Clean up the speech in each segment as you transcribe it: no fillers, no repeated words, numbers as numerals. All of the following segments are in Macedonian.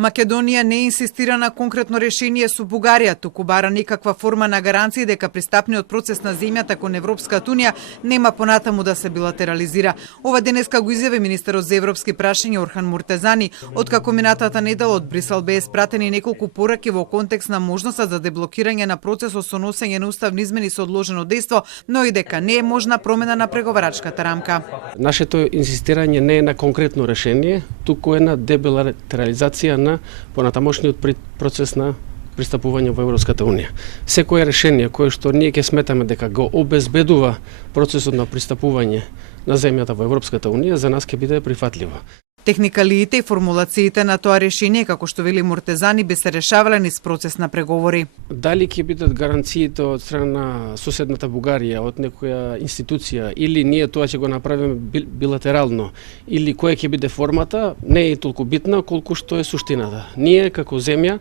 Македонија не инсистира на конкретно решение со Бугарија, туку бара некаква форма на гаранција дека пристапниот процес на земјата кон Европската унија нема понатаму да се билатерализира. Ова денеска го изјави министерот за европски прашања Орхан Муртезани, откако минатата недела од Брисел беа испратени неколку пораки во контекст на можноста за деблокирање на процесот со носење на уставни измени со одложено дејство, но и дека не е можна промена на преговарачката рамка. Нашето инсистирање не е на конкретно решение, туку е на дебилатерализација на понатамошниот процес на пристапување во Европската унија. Секое решение кое што ние ќе сметаме дека го обезбедува процесот на пристапување на земјата во Европската унија, за нас ќе биде прифатливо. Техникалиите и формулациите на тоа решение, како што вели Муртезани, би се решавале низ процес на преговори. Дали ќе бидат гаранциите од страна на соседната Бугарија, од некоја институција, или ние тоа ќе го направиме билатерално, или која ќе биде формата, не е толку битна колку што е суштината. Ние како земја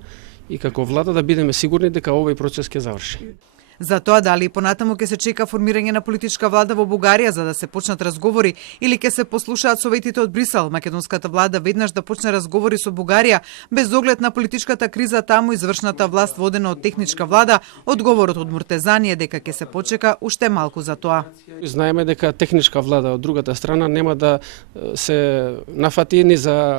и како влада да бидеме сигурни дека овој процес ќе заврши. За тоа дали и понатаму ќе се чека формирање на политичка влада во Бугарија за да се почнат разговори или ќе се послушаат советите од Брисел, македонската влада веднаш да почне разговори со Бугарија без оглед на политичката криза таму, извршната власт водена од техничка влада, одговорот од Муртезани е дека ќе се почека уште малку за тоа. Знаеме дека техничка влада од другата страна нема да се нафати ни за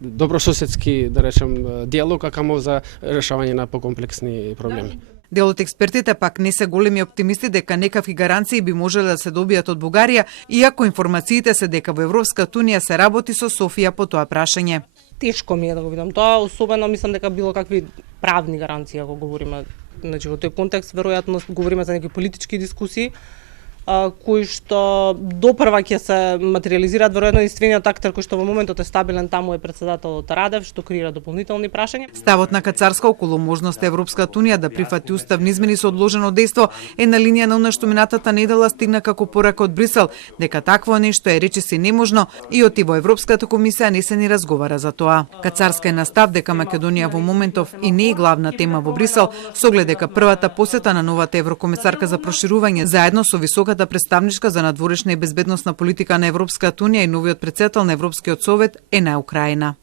добрососедски, да речем, диалог, а камо за решавање на покомплексни проблеми. Дел од експертите пак не се големи оптимисти дека некакви гаранции би можеле да се добијат од Бугарија, иако информациите се дека во Европската унија се работи со Софија по тоа прашање. Тешко ми е да го видам тоа, особено мислам дека било какви правни гаранции ако говориме. Значи во тој контекст веројатно говориме за некои политички дискусии, кои што допрва ќе се материјализираат, веројатно единствениот актер кој што во моментот е стабилен таму е претседателот Радев, што креира дополнителни прашања. Ставот на Кацарска околу можноста Европската унија да прифати уставни измени со одложено дејство е на линија на она што минатата недела стигна како порака од Брисел, дека такво нешто е речиси неможно и оти во Европската комисија не се ни разговара за тоа. Кацарска е на став дека Македонија во моментов и не е главна тема во Брисел, со оглед дека првата посета на новата еврокомисарка за проширување заедно со високата представничка за надворешна и безбедносна политика на Европската унија и новиот претседател на Европскиот совет е на Украина.